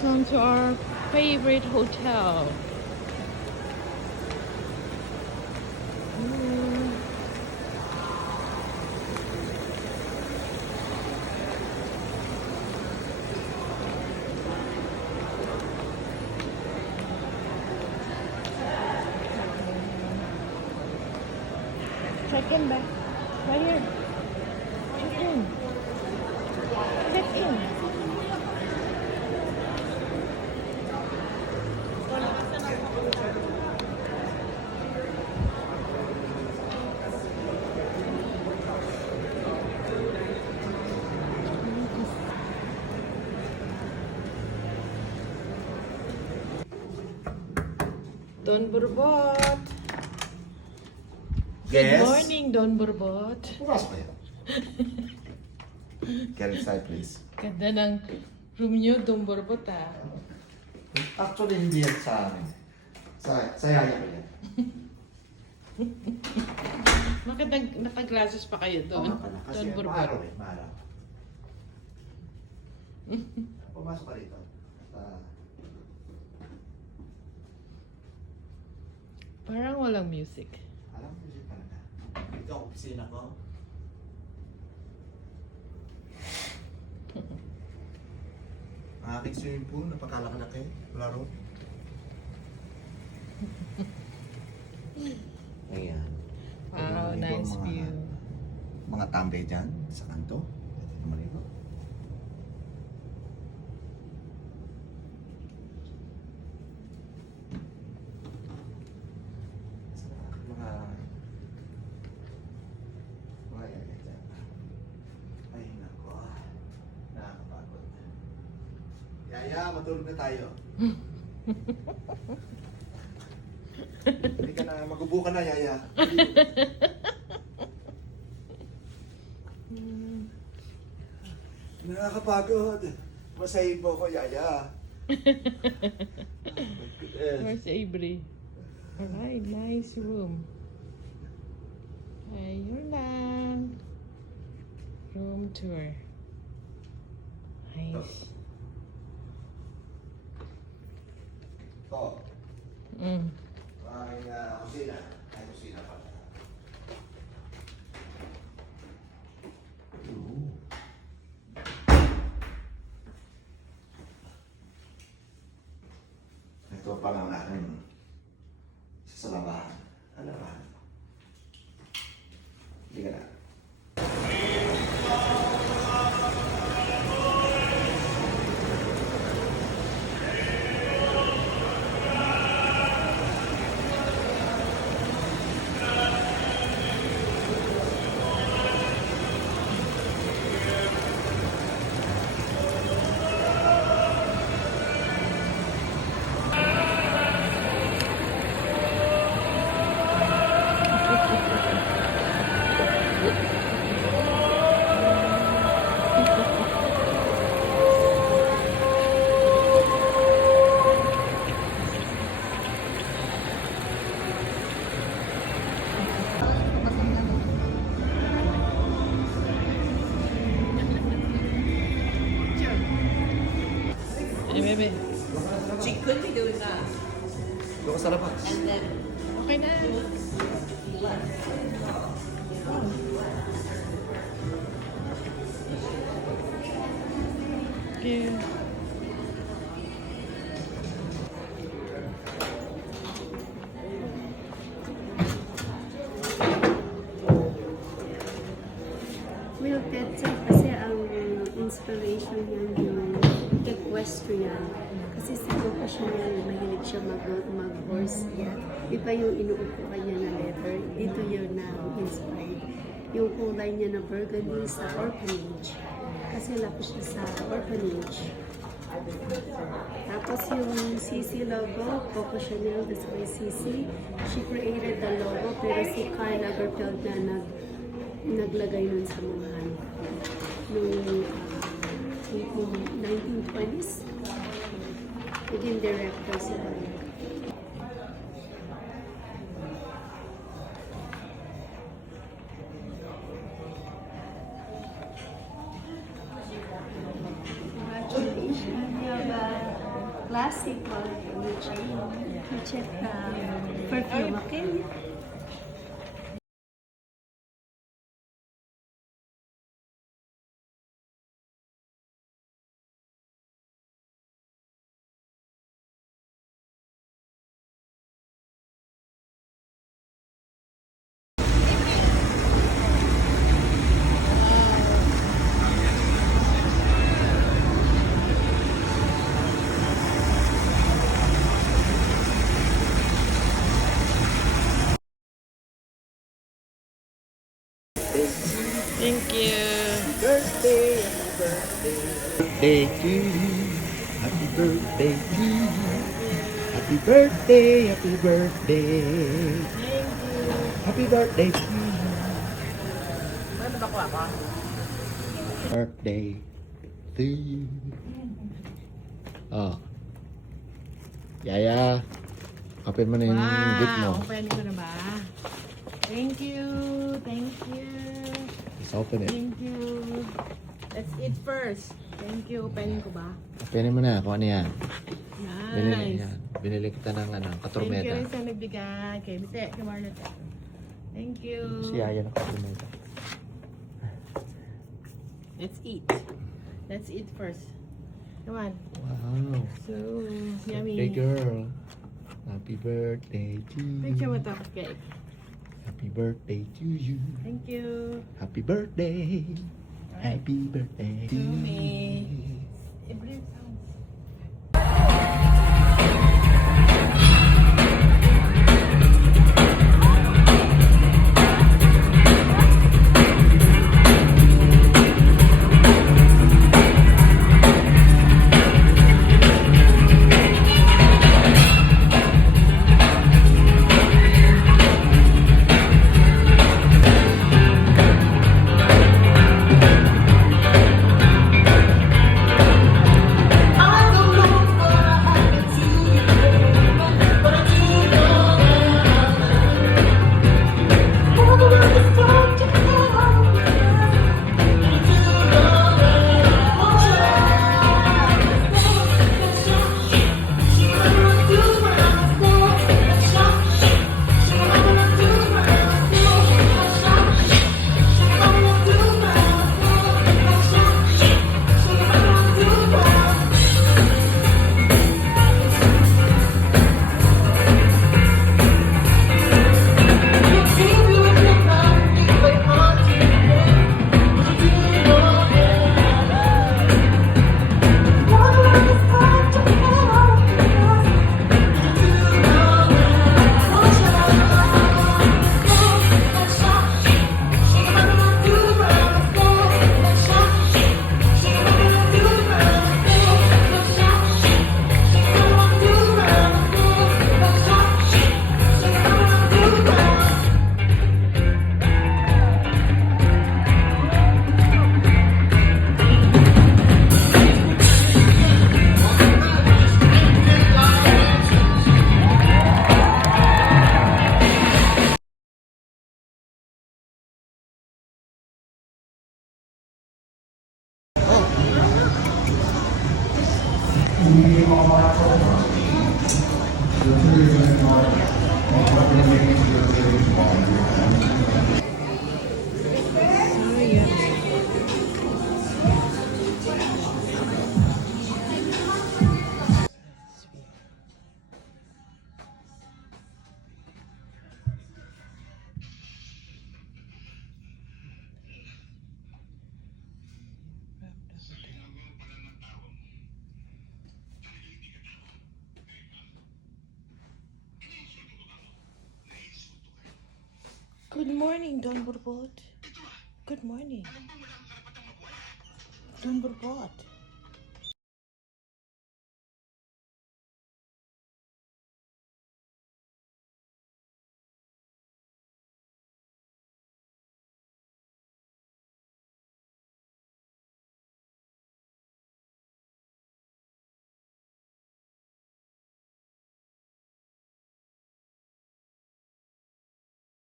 Welcome to our favorite hotel. Mm. Check in back. Right here. Check in. Check in. Don Burbot. Good Yes? morning, Don Burbot. Pumasok kayo. Get inside, please. Ganda ng room nyo, Don Burbot ah. Actually, hindi yan sa amin. Sa yaya ko yan. Bakit naka-glasses pa kayo doon? Tama ka na. Kasi Don Burbot. maaraw eh, maaraw. Pumasok ka rito. Parang walang music. Alam mo music talaga. Ito ang opisina ko. Ang aking swimming pool, napakalaki-laki. Laro. Ayan. Wow, Pwede nice mga- view. Mga tambay dyan sa kanto. Pwede naman ito. Mga yaya dyan. Ay, nako. Nakakapagod. Yaya, matulog na tayo. Hindi ka na, magubo ka na, Yaya. Nakakapagod. Masahin po ko, Yaya. Where's Avery? Alright, nice room. Ayun lang. Room tour. Nice. Ito, Mm. ang kusina. Ay, kusina pa. Ito pa lang aking sa labahan. Ang labahan. Hindi ka na. Ay, bebe. She could be doing that. Doon ka sa labas. And then Okay na. Okay. Will Tetsa kasi ang inspiration niya yung equestrian. Kasi si Coco Chanel, mahilig siya mag-horse. Iba yung inuupo kanya na leather. Dito yun na inspired. Yung kulay niya na burgundy sa orphanage. Kasi lako siya sa orphanage. Tapos yung CC logo, Coco Chanel, that's why CC. She created the logo, pero si Karl Lagerfeld na naglagay nun sa mga nung 1920s. Naging director sila. Congratulations, Yaba. classic you check perfume, okay? Thank you. Birthday to you. Happy birthday to you. Happy birthday, happy birthday. Happy birthday to you. Birthday to you. Oh. Yaya. Open mo na yung gift mo. Wow, open ko na ba? Thank you. Thank you. Just open it. Thank you. Let's eat first. Thank you. Openin ko ba? Openin mo na kung ano yan. Binili Nice. yan. Binili kita ng Thank you katurmeta. rin sa nagbigay. Okay, bite. Kay Marlon. Thank you. Si Yaya ng katurmeta. Let's eat. Let's eat first. Come on. Wow. So, yummy. Hey girl. Happy birthday to you. Picture mo to. Okay. Happy birthday to you. Thank you. Happy birthday. Happy birthday to To me. me. Every sound. Good morning, Don Burbot. Good morning. Don Burbot.